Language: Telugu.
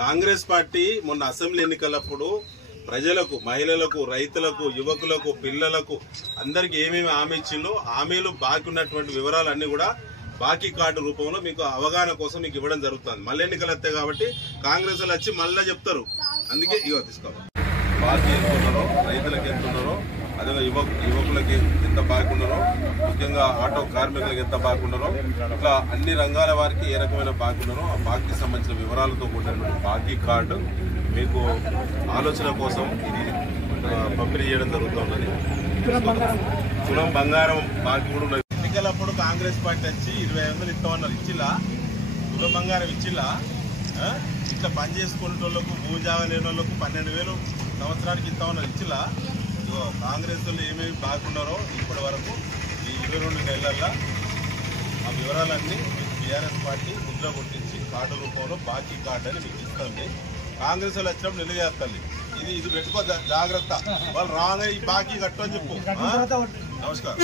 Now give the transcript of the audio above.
కాంగ్రెస్ పార్టీ మొన్న అసెంబ్లీ ఎన్నికలప్పుడు ప్రజలకు, మహిళలకు, రైతులకు, యువకులకు, పిల్లలకు అందరికి ఏమేమి హామీ ఇచ్చిందో హామీలు బాకీ ఉన్నటువంటి వివరాలన్నీ కూడా బాకీ కార్డు రూపంలో మీకు అవగాహన కోసం మీకు ఇవ్వడం జరుగుతుంది. మళ్ళీ ఎన్నికలు వస్తాయి కాబట్టి కాంగ్రెస్ వాళ్ళు వచ్చి మళ్ళీ చెప్తారు. అందుకే ఇగో తీసుకోవాలి. బాకీ ఎంత ఉన్నారో, రైతులకు ఎంత ఉన్నారో, అదే యువకులకి ఎంత బాకీ ఉన్నారో, ముఖ్యంగా ఆటో కార్మికులకు ఎంత బాకీ ఉన్నారో, ఇట్లా అన్ని రంగాల వారికి ఏ రకమైన బాకీ ఉన్నారో ఆ బాకీకి సంబంధించిన వివరాలతో కూడినటువంటి బాకీ కార్డు మీకు ఆలోచన కోసం ఇది పంపిణీ చేయడం జరుగుతున్నది. తులం బంగారం బాకీ కూడా ఉన్నది. ఎన్నికలప్పుడు కాంగ్రెస్ పార్టీ వచ్చి 20,000 ఇస్తామన్నారు. ఇచ్చిలా తులం బంగారం ఇచ్చిలా ఇట్లా పని చేసుకునే వాళ్ళకు, భూజాగా లేని వాళ్ళకు 12,000 సంవత్సరానికి ఇస్తామన్నారు. ఇచ్చిలా కాంగ్రెస్ వాళ్ళు ఏమేమి బాగున్నారో ఇప్పటి వరకు ఈ 22 నెలల్లో ఆ వివరాలన్నీ టీఆర్ఎస్ పార్టీ ముద్ర కొట్టించి కార్డు రూపంలో బాకీ కార్డు అని మీకు ఇస్తుంది. కాంగ్రెస్ వాళ్ళు వచ్చినప్పుడు నిలదీయాలి. ఇది పెట్టుకో జాగ్రత్త. వాళ్ళు రాగా ఈ బాకీ కట్టని చెప్పు. నమస్కారం.